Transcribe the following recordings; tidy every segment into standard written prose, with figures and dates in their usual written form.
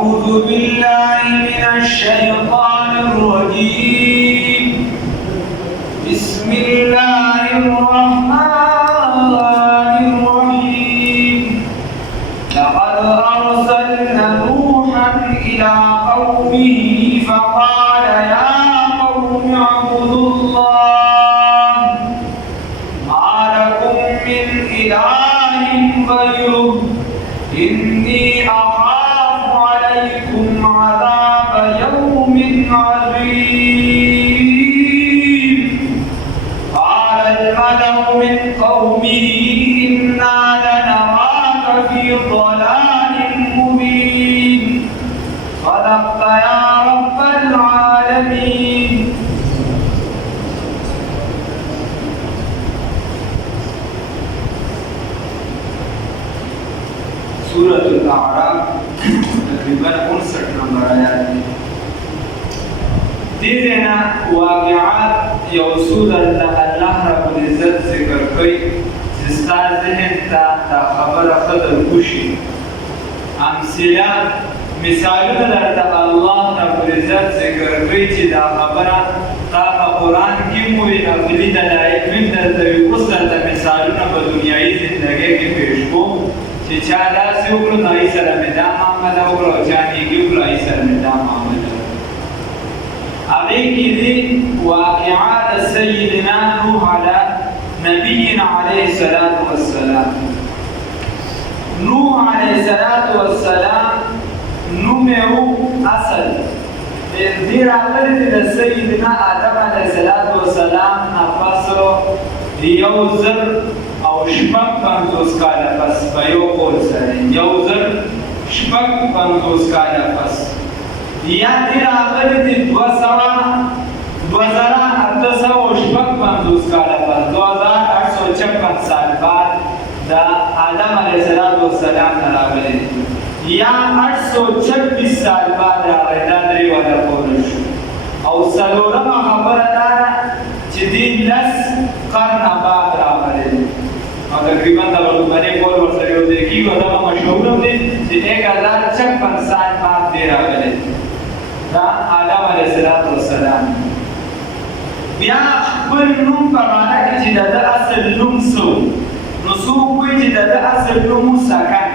أعوذ بالله من الشيطان الرجيم بسم الله الرحمن الرحيم لقد أرسلنا نوحا إلى قومه فقال يا قوم اعبدوا الله ما لكم من إله غيره إني أخاف عليكم عذاب يوم عظيم قال الملأ من قومه إنا لنراك في ضلال مبين صدقت يا رب العالمين. سورة الأعراف تقریباً 59 نمبر آیات دی. دې ځاینا واقعات یو اصول الله رب العزت ذکر کوي چې ستا ذهن ته دا خبره ښه درکوشي. امثله مثالونه درته الله رب العزت ذکر کوي چې دا خبره تا په قرآن کې مو وي عقلي دلایل هم درته وي. اوس درته مثالونه په دنیایي زندګۍ کې پېښ کوم چې چا داسې وکړو نو هغې سره مې دا معامله وکړه او چا نیکي وکړو هغې سره مې دا معامله وکړه. هغې کې دي واقعات سیدنا نوح علی نبینا علیه الصلاة والسلام. نوح علیه الصلاة والسلام نوم یې و اصل دې راغلی دی د سیدنا آدم علیه الصلاة والسلام نه پس یو زر او شپږ 50 کاله پس په یو قول سره یو زر شپږ 50 کاله پس یا دې راغلی دی 2850 کاله پس 2856 سال بعد د آدم علیه السلام نه راغلی دی یا 826 سال بعد راغلی. دا درې واده قول شو. او څلورمه خبره دا ده چې دې 10 قرنه بعد راغلی دی. تقریباً دا لومړنی قول ورسره یو ځای کېږي او دغه مشهور هم دی چې 1056 سال بعد دی راغلی. دا آدم علیه السلام. بیا خپل نوم په معنه کې چې د ده اصل نوم څه و نو څوک وایي چې د ده اصل نوم و سکن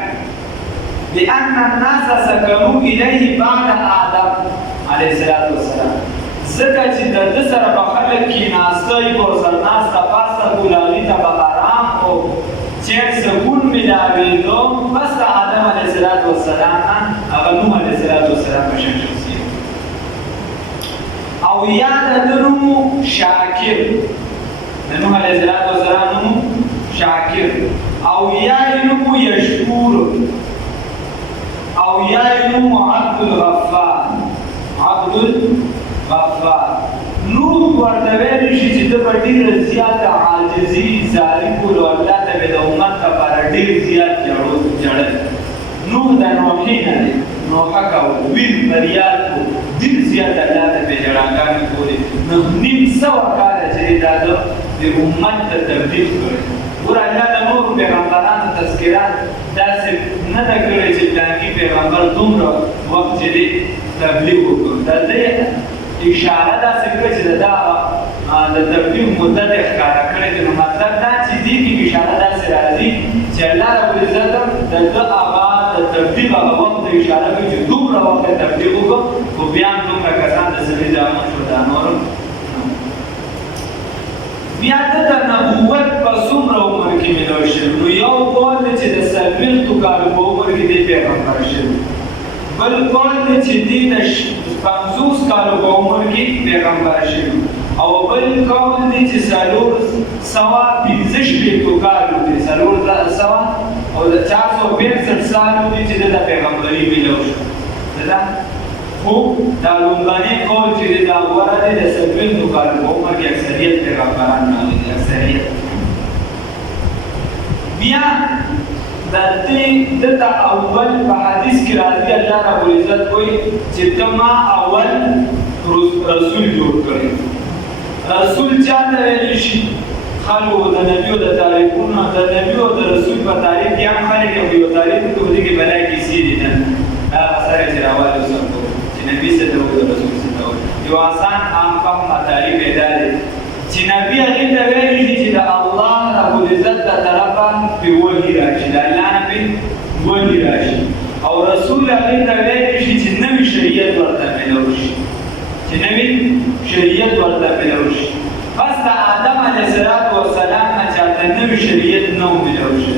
لأن الناس سکنوا الیه بعد آدم علیه السلام. ځکه چې د ده سره به خلک کېناسته یې به ورسره ناسته پاسته کول هغې ته به آرام او چین سکون میلاوېدو بس د آدم علیه السلام نه هغه نوح علیه السلام په شان شخصیت. او یا د ده نوم شاکر د نوح علیه السلام نوم شاکر او یا یې نوم یشکور او یا یې نوم عبدالغفار. نوح ورته ویلی شي چې ده به ډېره زیاته عاجزي زاري کول او الله ته به د امت لپاره ډېر زیات جړل. نوح د نوحې نه دی نوحه کول ویل فریاد کو ډېر زیات الله ته به ژړاګانې کولې. 900 کاله چې دا د امت ته تبلیغ کړی. ګوره الله د نورو پیغمبرانو تذکره داسې نه ده کړې چې فلانکي پیغمبر دومره وخت چې دی تبلیغ وکړو. د دې اشاره داسې کړې چې د تبلیغ مدت یې ښکاره کړې ده. نو مطلب دا چې دې کې اشاره داسې راځي چې الله رب العزت د ده هغه د تبلیغ هغه وخت ته اشاره کوي چې دومره وخت یې تبلیغ وکړو خو بیا هم دومره کسان د سړي زامن شو دا نور. بیا ده د نبوت په څومره عمر کې میلاو شوي نو یو قول دی چې د 40 کالو په عمر کې دی پیغمبر شوي. بل قول دی چې دی د 50 کالو په عمر کې پیغمبر شوي او بل قول دی چې 415 کالو دی 400 او د 462 سالو دی چې د پیغمبري میلاو شو. خو دا لومړنی قول چې دی دا غوره دی د 40 کالو په عمر کې اکثریت پیغمبران راغلي دي. اکثریت بیا د دې دته اول په حدیث کې راځي الله رب العزت وایي چې ته ما اول رسول جوړ کړی. رسول چاته ویلی شي؟ خلکو د نبیو د تاریخونو د نبیو د رسول په تاریخ کې هم خلک یو تاریخ کې ودې کې بلای کیسې دي نه دا سره چې راوالو سمو چې نبی صلی الله علیه وسلم یو آسان عام فهم مطالب پیدا دي چې نبی هغه ته ویلي چې د الله رب العزت د طرفه په وحی راشي د الله نه په وحی راشي او رسول هغه ته ویلي چې نوې شریعت ورته ملو شي چې نوې شریعت ورته ملو شي پس د آدم علیه السلام نه چاته نوې شریعت نه ملو شي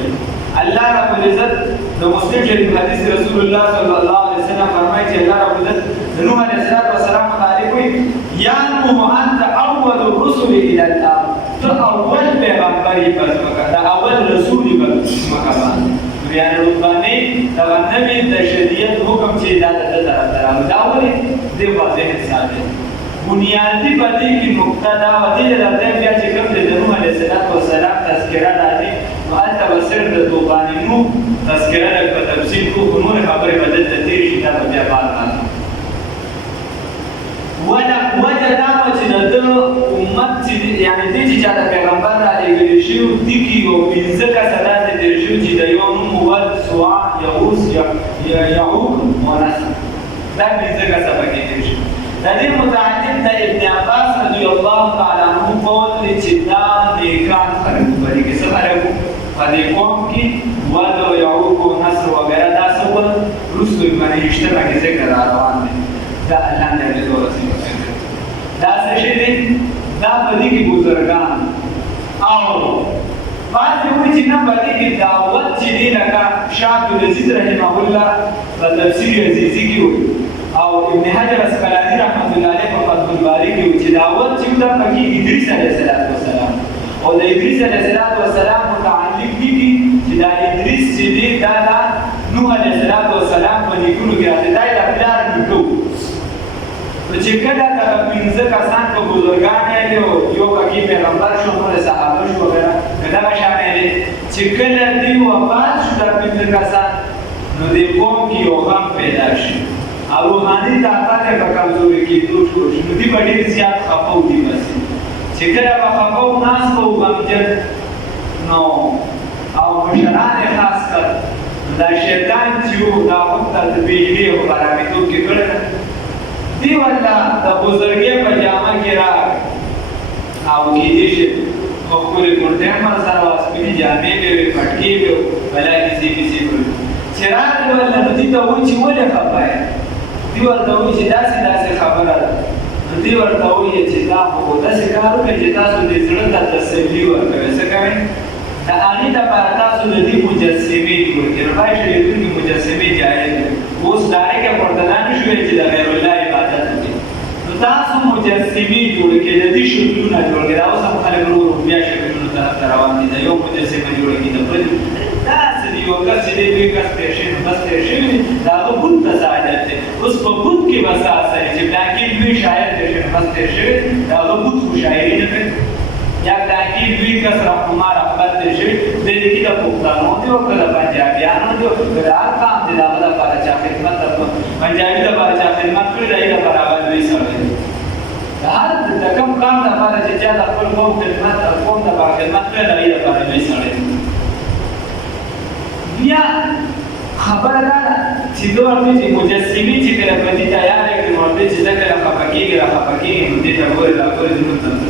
الله رب العزت د مسلم شریف حدیث رسول الله صلی الله علیه وسلم فرمایي چې الله رب العزت د نوح علیه السلام متعلق وي یا نوح انت اول الرسل الى الارض ته اول پیغمبر یې پس مکه دا اول رسول یې پس مکه باندې بیان رباني دا نبی د شریعت حکم چې دا د طرف راو دا ولې د واضح ساده بنیادی پدې کې نقطه دا ودی راځي بیا چې کوم د نوح علیه السلام تذکرہ راځي نو البته بسر د طوفان نوح تذکرہ په تفصیل کو نور خبره بدل تیر شي دا بیا بعد ولا دا چې د امت چې یعنی دې چې دا پیغمبر را لېږل شي دي کې یو پنځه کسان دي چې د یو نوم ود سوا یغوس یعوق ونسل دا پنځه کسان پکې دي د دې متعلق د ابن عباس رضی الله تعالی عنہ قول چې دا نیکان خلک پرې کې څه خلکو په دې قوم کې ود او یعوق او نصر وغیره دا څه ول رسول باندې اشتباه کې ذکر روان دي دا الله نه دې ورسېږي دا څه شي دي دا په دې کې بزرګان او بعد یو چې نه باندې کې دعوت چې دی لکه شاه العزیز رحمه الله په تفسیر عزیزی کې وي او ابن حجر اسقلانی رحمه الله علیه په فتح الباری کې چې دعوت چې دا پکې ادریس علیه السلام او د ادریس علیه السلام متعلق دي چې دا ادریس چې دی دا نوح علیه السلام په نیکونو کې راځي دا د پلار نیکو چې کله دا پنځه کسان په بزرګان یې یو پکې پیغمبر شو نور صحابه شو وغیره کدا شامل دي چې کله دی وفات شو دا پنځه کسان نو د قوم کې یو غم پیدا شي او روحاني طاقت یې په کمزوري کې دوج شو نو دی په ډېر زیات خفه دي بس چې کله په خفه ناس په غمجن نو او مشران خاص کر دا شیطان چې دا وخت د بیجلی او برابرتوب کې کړل دی والله د بزرګي په جامه کې راغی او کې دې چې خپل ګردن ما سره واسپینې جامې به پټکی به بلا کسی کسی کول چراغ والله نو دې ته وایي چې ولې خبره دی ورته وایي چې داسې خبره ده دی ورته وایي چې دا خو داسې کار وکړي چې تاسو دې زړه ته تسلي ورکوي څه کوئ د هغې لپاره تاسو د دې مجسمې جوړ کړئ رفای شریعتونو مجسمې جایز دي اوس ډایرکټ ورته دا نه شوی چې د غیر الله عبادت وکړي نو تاسو مجسمې جوړ کړئ د دې شکلونه جوړ کړئ اوس هم خلک ورو بیا شکلونو طرف ته روان دي د یو مجسمه جوړ کړي د بل داسې دی یو کس چې دی دوی کس تېر شوي نو بس تېر شوي د هغه بت ته سعادت دی اوس په بت کې بس اثر چې بلاکې دوی شاعر تېر شوي نو بس تېر شوي د هغه بت خو شاعري نه کوي یا تاکي دوی کس رحمه رحمت دې شي د دې کې د پښتنو دی او د پنجابیانو دی او د هر قام د هغه لپاره چې خدمت پنجابي لپاره چې خدمت کړی دی لپاره باندې سره دی هر د کوم قام لپاره چې چا د خپل قوم خدمت او قوم لپاره خدمت کړی دی لپاره باندې سره دی بیا خبره ده چې دوه چې مجسمې چې کله په دې تیار کړي نو دې چې کله خپکیږي نو دې ته ګوري راګوري نو تاسو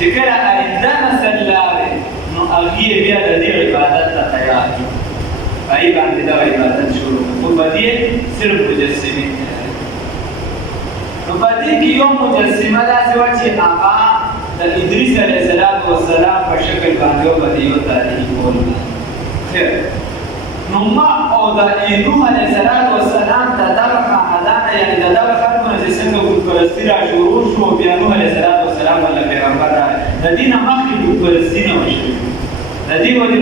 چې کله آینده نسل لاړې نو هغې بیا د دې عبادت ته تیار دي په هغې باندې دغه عبادت شروع خو په دې صرف مجسمې نو په دې کې یو مجسمه داسې وه چې هغه د ادریس علیه السلام په شکل باندې و په دې یو تاریخي کول خیر نو ما او د نوح علیه السلام د دغه خاندانه یعنې د دغه خلکونه چې څنګه بتپرستي را شروع شو بیا نوح علیه السلام باندې پیغمبر راغی د دې نه مخکې بتپرستي نه وه شوې د دې وجې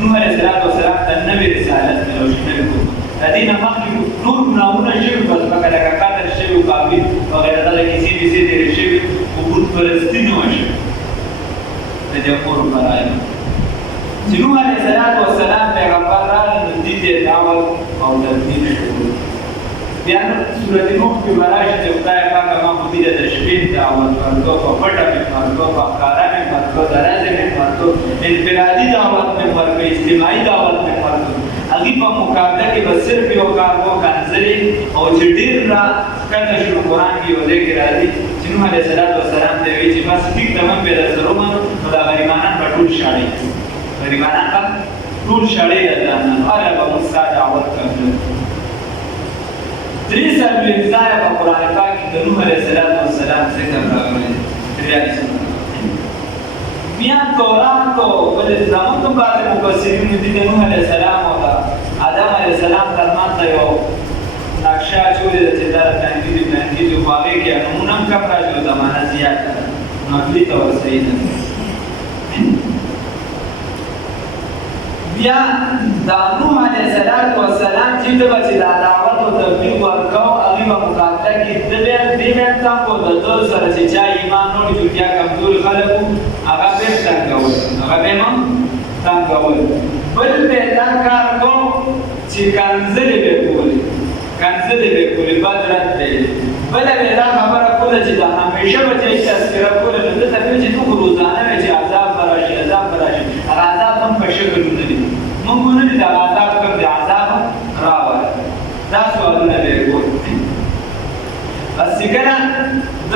نوح علیه السلام ته نوې رسالت ملو شي نوې حکم د دې نه مخکې نور ګناهونه شوي بس پکې لکه قتل شوي و قابل وغیره دغه کیسې بیسې تېرې شوي خو بتپرستي نه وه شوې د جمهورو فرایضو چې نوح علیه السلام پیغمبر راغی نو دې ته دعوت او تبلیغ شروع بیا سورت نوح کې به راشي چې خدای پاکه ما خو دې ته د شپې دعوت ورکړو په پټه مې ورکړو په ښکاره مې ورکړو د ورځې مې ورکړو انفرادي دعوت مې ورکړو اجتماعي دعوت مې ورکړو هغې په مقابله کې به صرف یو کار وکنځلې او چې ډېر را ښکته شو نو قرآن کې یو ځای کې راځي چې نوح علیه السلام ته وایي چې بس ټیک ده من پرې درسره ومنو نو دا غریبانان به ټول شاړې غریبانان به ټول شاړې د ځانه هله به موږ ستا دعوت کوو 3 ځایه په قرآن پاک کې د نوح علیه السلام ذکر راغلی بیا تورات او بل زمون کوم بعضې مفسرینو دي د نوح علیه السلام او د آدم علیه السلام ترمنځ ته یو نقشه اچولې ده چې دا د پلانکي دي خو هغې کې نومونه هم کم راشي او زمانه زیاته ده نو عقلي طور صحیح نه ده بیا د نوح علیه السلام چې ته به چې دا دعوت او تبلیغ ورکوو هغې به مقابله کې ده بیا دې بیا تنګ و د ده سره چې چا ایمان نه وړي چونکې کمزوري خلک وو هغه به یې تنګول هغه به یې هم تنګول بل به یې دا کار کوو چې کنځلې به یې کولې بد رد به یې بله به یې دا خبره کوله چې د همیشه به چې یې تذکره کوله نو ده ته به چې ته خو روزانه وې چې عذاب به راشي هغه عذاب هم په شکلونه دي موږ ونه دي دغه عذاب کوم د عذاب راوړه دا سوالونه به یې کول بس چې کله د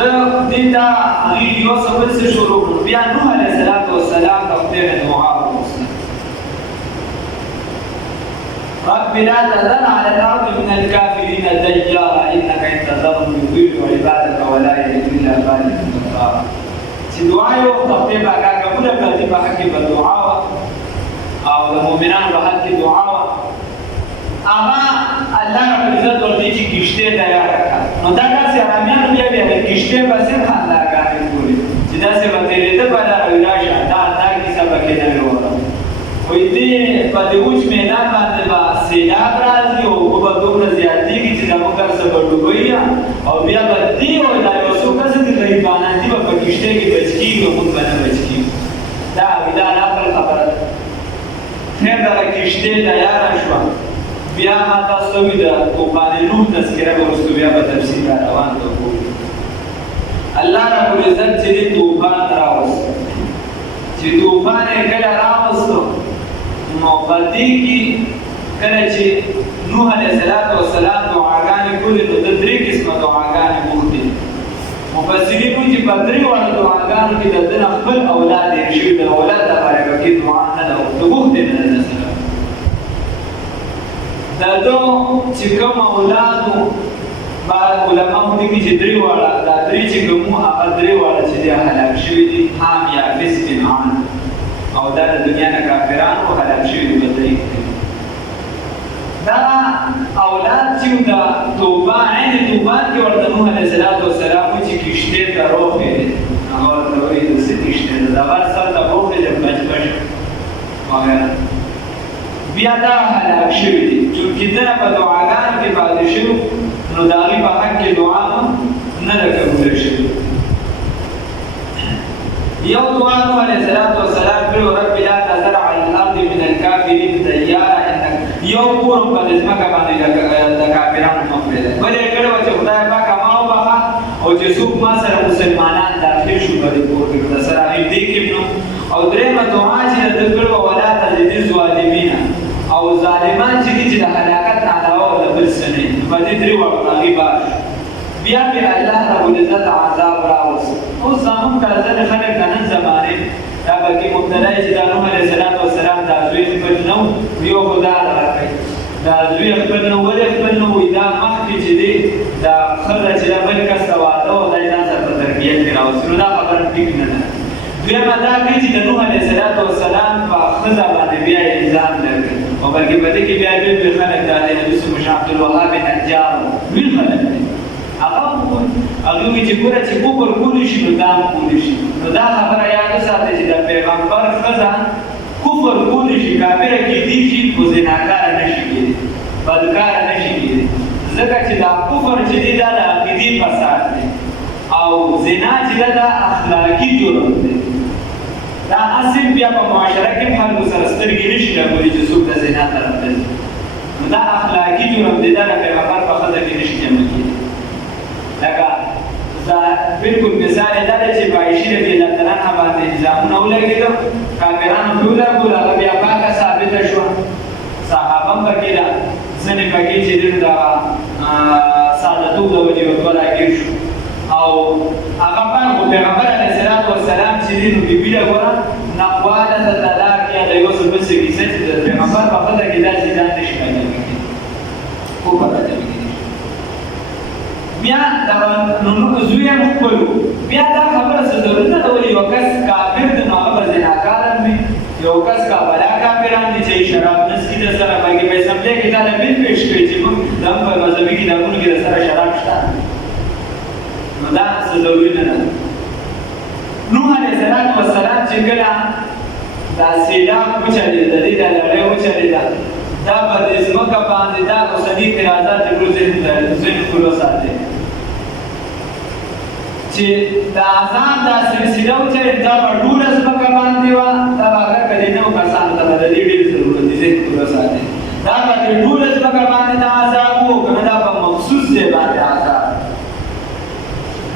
دې دا هغې یو څه بل څه شروع کړو بیا نوح علیه السلام د خدای نه دعا وغوښتله رب لا تذر على الارض من الكافرين ديارا انك ان تذرهم يضلوا عبادك ولا يلدوا الا فاجرا كفارا چې دعا یې وکړه خدای به هغه قبوله کړه دې په حق کې به دعا وه او د مؤمنانو په حق کې دعا وه هغه الله رب العزت ورته چې کښتۍ تیاره کړه نو دا داسې ارامیانو بیا د کښتۍ پسې خنداګانې کولې چې داسې به تېرېده په لاره وي راشه دا کیسه به کې نه وي وره وایي دې په دې وچ میدان باندې به سیلاب راځي او اوبه به دومره زیاتېږي چې زموږ هر څه به ډوبوي او بیا به دې وایي دا یو څو کسه دي غریبانان دي به په کښتۍ کې بچ کېږي او موږ به نه بچ کېږو دا نقل خبره ده خیر دغه کښتۍ تیاره شوه بیا ما تاسو ته وي د طوفان نوح تذکره به وروستو بیا په تفصیل را روان ته وګورو الله رب العزت چې دې طوفان راوست چې طوفان یې کله راوستو نو په دې کې کله چې نوح علیه السلام دعاګانې کولې نو د 3 قسمه دعاګانې غوښتې مفسرین وایي چې په 3 واړو دعاګانو کې د ده نه خپل اولاد هېر شوي د اولاد لپاره یې پکې دعا نه ده غوښتې نه ده سره د ده چې کوم اولادو بعد علماو لیکي چې 3 واړه دا 3 چې کوم هغه 3 واړه چې دی هلاک شوي دي حام یافس کنعان او دا د دنیا نه کافرانو هلاک شوي دي په طریق دا اولاد چې د طوفان عین طوفان کې ورته نوح علیه السلام وایي چې کښتۍ ته روغې دي هغه ورته وایي د څه کښتۍ ده د غر سر ته روغې دي بچ وغیره بیا دا هلاک شوي دي چونکې ده په دعاګانو کې پاتې شوي نو د هغې په حق کې دعا نه ده قبوله شوې یو دعا نوح علیه السلام کړې رب لا تذر على الارض من الكافرين ديارا انک یو کور په دې ځمکه باندې د کافرانو مه پرېږده بل یې کړې وه چې خدای پاک ما وبخښه او چې څوک ما سره مسلمانان داخل شو په دې کور کې د سره نږدې کېږم او درېیمه دعا چې ده کړې وه ولا تزد الظالمین او ظالمان چې دي چې د هلاکت نه علاوه د بل څه نه وي په دې 3 واړو هغې بار بیا پې الله رب العزت عذاب راوست اوس زموږ کله ځینې خلک د نن زمانې دا پکې مبتلا چې دا نوح علیه السلام دا زوی خپل نه و یو خو دا دغه کوي دا زوی خپل نه ولې خپل نه وي دا مخکې چې دی دا ښځه چې دا بل کس ته واده و دا یې ځان سره په تربیت کې راوستي نو دا خبره ټیک نه ده دویمه دا کوي چې د نوح علیه السلام په ښځه باندې بیا الزام لري او بلکې په دې کې بیا لوی خلک دا دی نبي صلی عبدالوهاب نجار لوی خلک دی هغه وایي چې ګوره چې کفر کولی شي نو دا هم کولی شي نو دا خبره یاد وساتئ چې د پیغمبر ښځه کفر کولی شي کافره کېدی شي خو زناکاره نه شي کېدی بدکاره نه شي کېدی ځکه چې دا کفر چې دی دا د عقیدې فساد دی او زنا چې ده دا اخلاقي جرم دی دا اصل بیا په معاشره کې خلکو سره سترګې نه شي راکولی چې څوک د زنا طرف ته ځي نو دا اخلاقي جرم دی دا د پیغمبر په ښځه کې نه شي جمع کېدی لکه بالکل مثال یې دا دی چې په عایشې رضیالله تعالی عنها باندې الزامونه ولګېده کافرانو پرې ولګول هغه بیا پاکه ثابته شوه صحابه هم په ده ګوره نقواله د طلاق یا د یو څه بلې کیسه چې د پیغمبر په خبره کې داسې ځان نه شي معلومېدلی خو په راته بیا دغه زوی یې خپل بیا دا خبره څه ضرورت نه ده ولې یو کس کافر دی نو هغه به زناکاران وي یو کس کابلا کافران دي چې شراب نه څښي د سره باندې په اسمبلۍ کې دا بل پیش کړي چې موږ د هم په مذهبي کتابونو کې د سره شراب شته نو دا څه ضروري نه ده نوح علیه السلام چې کله دا سیلاب وچلېده د دې دا لړۍ وچلېده دا په دې ځمکه باندې دا اوسني اعتراضات د ټول ذهن خپل وساتي چې د عذاب دا سلسله وچلېده دا په ټوله ځمکه باندې وه دا به هغه کلینو کسانو ته به د دې ډېر ضرورت دی ذهن خپل وساتي دا په دې ټوله ځمکه باندې دا عذاب و که نه دا په مخصوص ځای باندې عذاب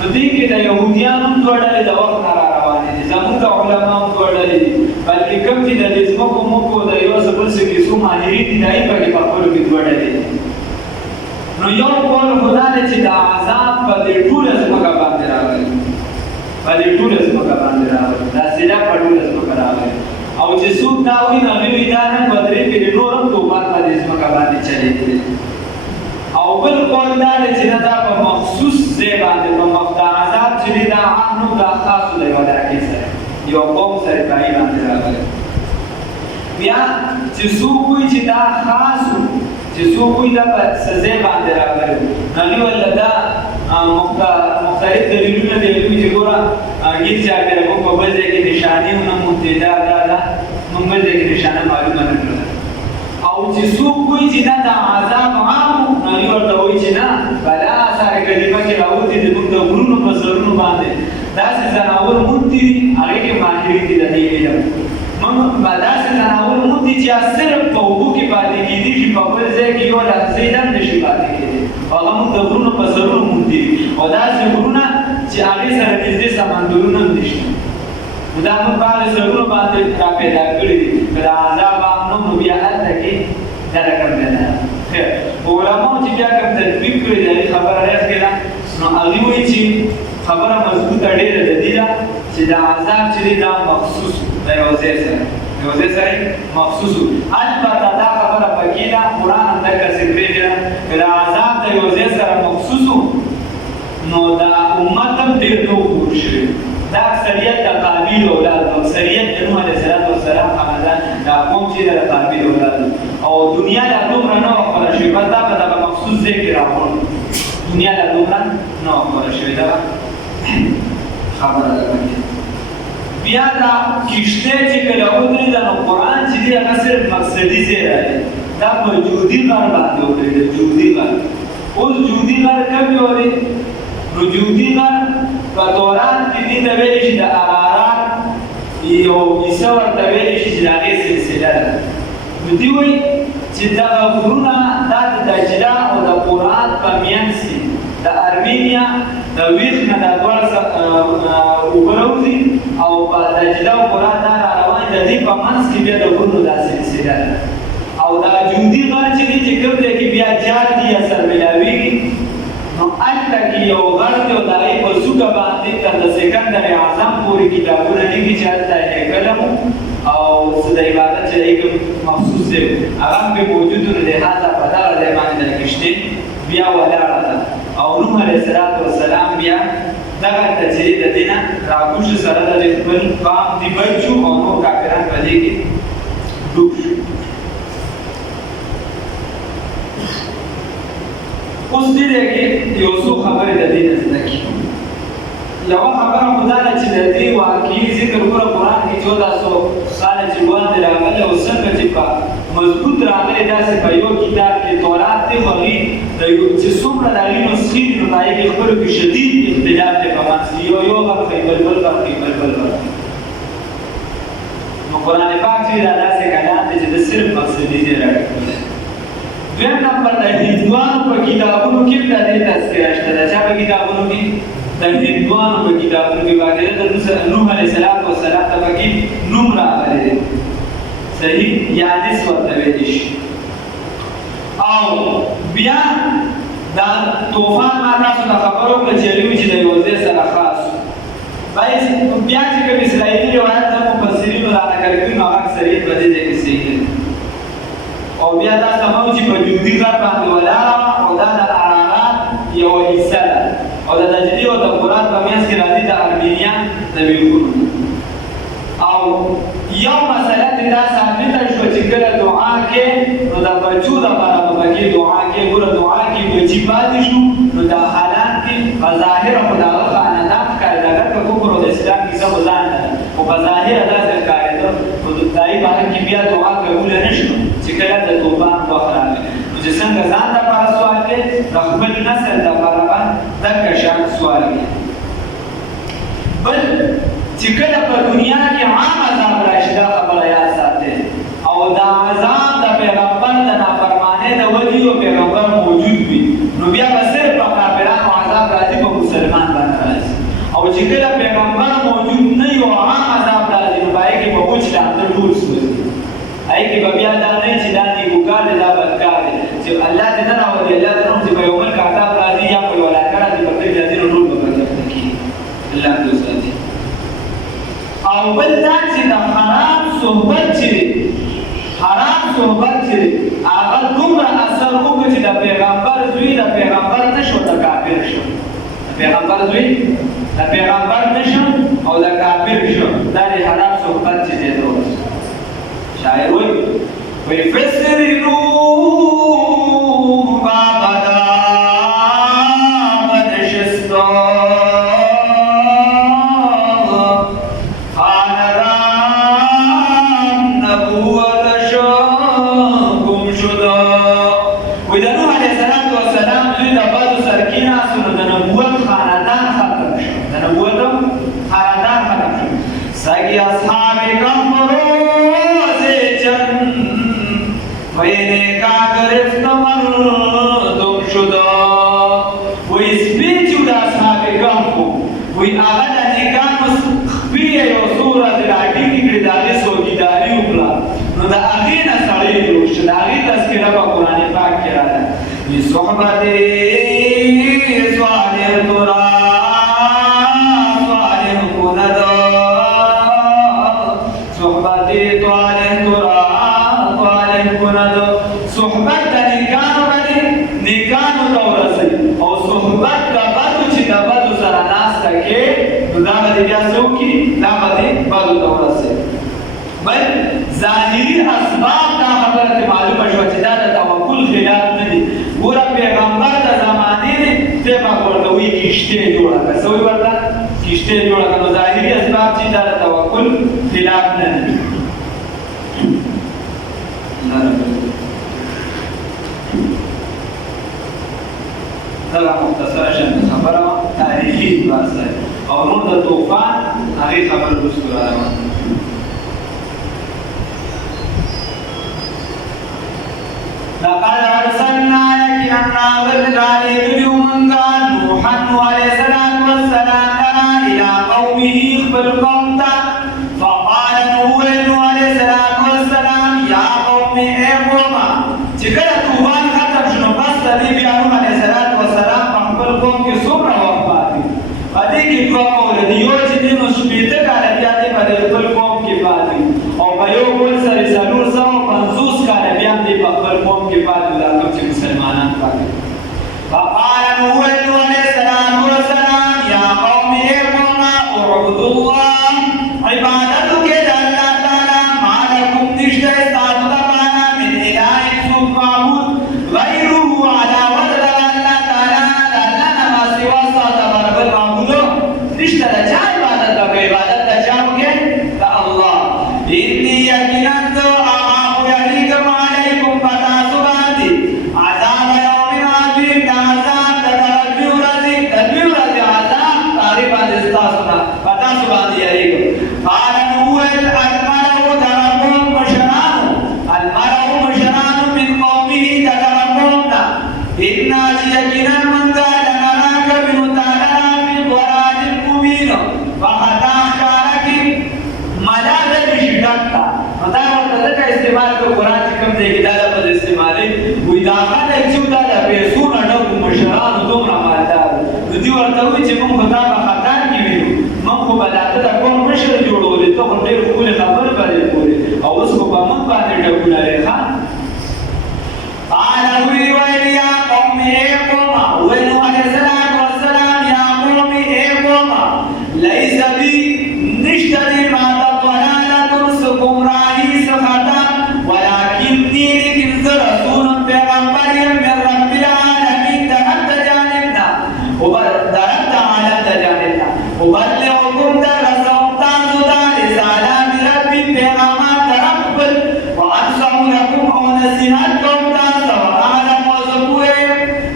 نو دې کې د یهودیانو هم دوه ډلې د وخت نه راروانې دي زموږ علما هم دوه ډلې دي بلکې کوم چې د دې ځمکو مکو د یو څه بل څه کیسو ماهرین دي د هغې پکې په خپلو کې دوه ډلې دي نو یو قول خو دا دی چې د عذاب په دې ټوله ځمکه باندې راغلی په دې ټوله ځمکه باندې راغلی دا سیلاب په ټوله ځمکه راغلی او چې څوک دا وایي نو هغوی وایي دا نن په درې پېړۍ نور هم توپان په دې ځمکه باندې چلېدلی او بل قول دا دی چې نه دا په مخصوص ځای باندې د عذاب چې دی دا عام نو دا خاصو د یوه علاقې سره یو قوم سره په هغې باندې راغلی بیا چې څوک وایي چې دا خاص و چې څوک وایي دا په څه ځای باندې راغلی و هغوی ورته دا مختلف دلیلونه دی ویلي چې ګوره ګیر چاپېره موږ په بل ځای کې نشانې ونه موندې دا موږ بل ځای کې نشانه معلومه نه کړله او چې څوک وایي چې دا د عذاب عام و نو هغوی ورته وایي چې نه بلا ساره کلمه کې راوتې د موږ د غرونو په سرونو باندې داسې ځناور موندي دي هغې کې ماهرین دي د دې علم موږ به داسې ځناور موندي چې صرف په اوبو کې پاتې کېدي چې په بل ځای کې یو لحظې هم نشي پاتې کېدی هغه موږ د غرونو په سرونو موندي دي او داسې غرونه چې هغې سره نږدې سمندرونه هم نشته نو دا موږ په هغې سرونو باندې را پیدا کړي دي که د عذاب عام نه نو بیا هلته کې دا رقم دی نه خیر علماو چې بیا کوم تطبیق کړي د هغې خبره راخکې ده نو هغوی وایي چې خبره مضبوطه ډېره د دې ده چې د عذاب چې دی دا مخصوص د یو ځای سره یو ځای سره مخصوص و البته دا خبره پکې ده قرآن هم دقسې پرېږدي ده که د عذاب د یو ځای سره مخصوص و نو دا امت هم ډېر نه و پوه شوي دا اکثریت د قابیل اولاد و اکثریت د نوح علیه السلام خاندان دا قوم چې د قابیل اولاد او دنیا لا دومره نه وه خپله شوې بس دا په دغه مخصوص ځای کې راغلو دنیا لا دومره نه وه خپله شوې ده خبره ده پکې بیا دا کښتۍ چې کله ودرېده نو قرآن چې دی هغه صرف مقصدي ځای راغلی دا په جودي غر باندې ودرېده جودي غر اوس جودي غر کوم یو دی نو جودي غر په دوران کې دې ته ویلی شي د ارارات یو کیسه ورته ویلی شي چې د هغې سلسله ده نو دوی وایي چې دغه غرونه دا د دجله او د قرآن په منځ کې د ارمینیا د ویښ نه دا دواړه اوبه راوځي او په دجله او قرآن دا را روان د دې په منځ کې بیا د غرونو دا سلسله ده او دا جودي غر چې دی چې کوم ځای کې بیا جال دي یا سرملاوېږي نو هلته کې یو غر دی او د هغې په څوکه باندې تر د سکندر اعظم پورې کتابونه لیکي چې هلته هیکل او څه د عبادت چې د هغې مخصوص دی هغه هم پرې موجود و نو لهذا په دغه ځای باندې د کښتۍ بیا ولاړه ده او نوح علیه السلام بیا دغه ته چې د دې نه راکوش سره د خپل قام دي بچ شو او نور کافران په دې کې ډوب شو اوس دې کې یو څو خبرې د دې نه زده کړو یوه خبره خو دا ده چې د دې واقعي ذکر ګوره قرآن کې 1400 کاله چې وړاندې راغلی او څنګه چې په مضبوط راغلی داسې په یو کتاب کې تورات دی خو هغې چې څومره د هغې نسخې دي نو د هغې کې خپلو کې شدید اختلاف دی په منځ کې یو غر ښایي بل غر ښایي بل غر نو قرآن پاک چې دا داسې کلام دی چې د صرف مقصدي ځای راټوکلی دویم نمبر د هندوانو په کتابونو کې هم د دې تذکره شته د چا په کتابونو کې د هندوانو په کتابونو کې واقعه د نوح علیه السلام ته پکې نوم راغلی دی صحیح یا حدیث ورته ویلی شي او بیا دا طوفان ما تاسو ته خبر وکړه چې هغوی چې د یو ځای سره خاص بیا چې کوم اسرائیلي روایت اکثریت په دې ځای کې صحیح دی او بیا دا سمو چې په جنوبي غرب باندې ولاړه او دا د ارارات یوه حصه ده او د نجدي او د فرات په منځ کې راځي د ارمینیا د بیلګونو او یو مسله دې دا ثابته شوه چې کله دعا کې نو د بچو دپاره به پکې دعا کې ګوره دعا کې بچي پاتې شو نو دا حالات کې په ظاهره خو د هغه خاندان ښکارېده اګر که کفر او د اسلام کیسه خو ځان نه ده خو په ظاهره داسې ښکارېده نو د دایي باره کې بیا دعا قبوله نه شوه چې کله د طوفان وخت راغی نو چې څنګه ځان دپاره سوال کوې د خپل نسل دپاره به دغه شان سوال کوې بل چې کله په دنیا کې عام عذاب راشي دا خبره یاد ساتئ او دا عذاب د پیغمبر د نافرمانۍ د وجې او پیغمبر موجود وي نو بیا به صرف په کافرانو عذاب راځي په مسلمان باندې راځي او چې کله پیغمبر موجود نه وي او عام عذاب راځي نو په هغې کې به وچ ډانده ټول سوځي هغې کې به بیا دا نه چې دا نیکوکار دی دا بدکار دی چې الله دې نه راولي الله دې نه چې په یو ملک عذاب راځي یا په یو علاقه راځي په دې راځي نو ټول به بدبخته کېږي الله دې وساتي او بل دا چې د حرام صحبت چې دی حرام صحبت چې دی هغه دومره اثر وکړو چې د پیغمبر زوی د پیغمبر نه شو د کافر شو د پیغمبر زوی د پیغمبر نه شو او د کافر شو دا د حرام صحبت چې دی دوست شاعر وایي فسرنو بابدا بدشستو سگی اصحاب کم روزے چن وینے کا گرفت مردم شدا وی سپیچو دا اصحاب کم کو وی آغا دا نکانو خبیه یو سورا دلاتی کی کرداری سوگی داری اکلا نو دا اغین سڑی روش دا اغین تذکرہ با قرآن پاک کرا دا وی صحبت سوالر تورا سوالر کندو صحبت د نیکانو باندې نیکانو ته ورسوي او صحبت د بدو چې د بدو سره ناسته کې نو دا به بیا څوک کي دا به بدو ته ورسوي بل ظاهري اسباب دا خبره ته معلومه شوه چې دا د توکل خلاف نه دي ګوره پیغمبر د زمانې دی ته به ورته وایي کښتۍ جوړه کړه څه وایي ورته کښتۍ جوړه کړه نو ظاهري اسباب چې دا د توکل خلاف نه دي دغه مختصره شان خبره تاریخي واسطه او نور د طوفان هغه خبره وروسته راوړم لقد ارسلنا يكنا بالغالي منغا نوحا عليه الصلاه والسلام الى قومه بالقوم فقال نوح عليه الصلاه والسلام يا قوم اقوما چکر طوفان ختم شنو پس دې بیا نوح عليه الصلاه والسلام په خپل قوم کې څومره وخت پاتې پدې کې قوم ولدي یو چې دې نو شپېته کاله بیا دې په خپل قوم کې پاتې او په یو بل سره 450 کاله بیا دې په خپل قوم کې پاتې دا کوم چې مسلمانان پاتې فقال نوح عليه السلام يا قوم اقوما اعبدوا الله عبادتك لله تعالى ما لكم نشته غيره على وجه الله تعالى لنا ما سوى تبارك المعبود رشتہ جا عبادت کا عبادت کا جا کے اللہ انی یقینا تو اعاف یلیکم علیکم فتاسباتی عذاب یوم عظیم عذاب تدبیر عذاب قریبا استاسنا فتاسباتی یلیکم قال نوح الملأ تركوا مشران الملأ مشران من قومه إنا يقينا من قال نراك بمتعالى في ضلال مبين فخطا خارك مجاز بشدتا مطلع ورته استعمال کو قرآن کې کوم دی کې دا په استعمالي وې دا خلک چې دا د پیسو نه ډکو مشران دومره مالدار دوی ورته وایي چې موږ خدای په خطا کې ویو موږ خو بلاته د کوم مشر جوړولې ته هم ډېر خپل خبر باندې پوره او اوس په موږ باندې ټکونه لري ښه قال وی یا قوم قوم ونوح علیہ السلام والسلام یا قوم قوم ليس بي نشتري ما ضلالة سكمراهي سخطا ولكني لكن رسول پیغمبر من رب العالمين درت جانبنا وبلغكم درسهم تاسودا رسالات ربي پیغامات رب وانصح لكم ونصيحتكم تاسو وعلم وزبوه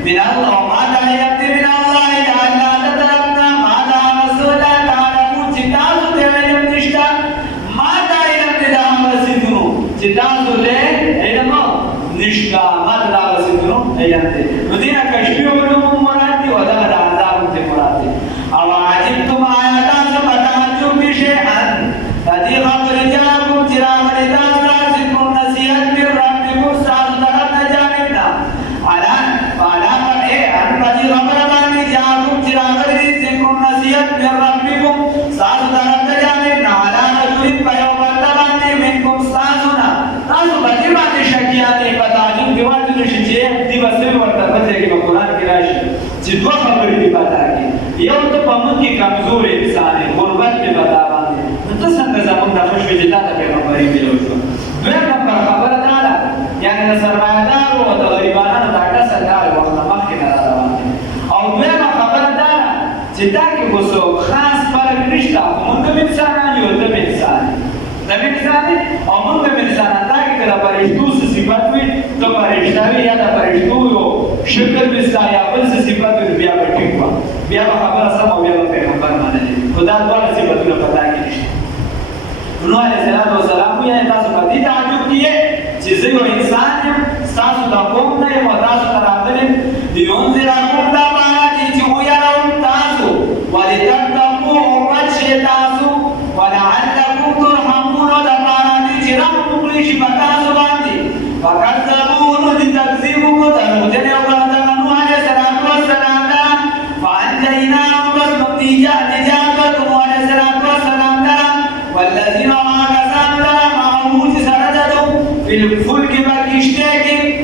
من الله ما تعلمت من الله تعالى تتركنا ما رسول تعلمون چتاسو دے علم نشتا ما تعلمت دا رسولو چتاسو دے علم نشتا ما دا رسولو علم دے ودینا کشفی علوم مراد دی ودا دا عذاب تے مراد دی او عجبتم آیاتان فتعجب بشیئا فدی خبر جاکم چراغ لداستا ذکر نصیحت من ربکم ساز طرف نجانبنا فعلا ان فدی خبر بانی جاکم چراغ ذکر نصیحت من ربکم ساز طرف نجانبنا علا رجل پیوبند بانی منکم سازونا تاسو بدی بانی شکیانی فتعجب دیوان جنشی چه دی بسر ورطا بچے کی قرآن کی راشی چه دو خبری دی بتا کی یو تو پمون کی کمزور انسان ہے غربت میں بتا باندې نو ته څنګه زموږ د خوش وجدا ته پیغمبري ملو شو دویم نمبر خبره دا ده یعنی د سرمایه‌دارو او د غریبانو د اټه سردار وخت مخکې نه روان دي او دویم خبره دا ده چې دا کې اوس خاص فرق نشته موږ د انسانانو یو د انسان د انسان او موږ د انسان دا کې د پرشتو صفات وي ته پرشتاوي یا د پرشتو یو شکل مثلا یا بل صفات بیا به ټیک وا بیا خبره سم او بیا پیغمبر باندې خدا ډول صفاتونه پتا کې نشته نو علیه السلام یې تاسو په دې تعجب کیه چې زه یو انسان یم تاسو دا کوم نه یم تاسو ته راغلم دیون زرا کوم دا باندې چې ویاروم تاسو ولتتقوا وجه تاسو ولعلكم ترحمون دا باندې چې رحم وکړي شي په تاسو باندې وکذبون دي تکذیب کو درو دې او نو علیه السلام فانجیناه نجات نوح علیہ السلام والذین آمنوا معه سردوا في الفلك بکشتے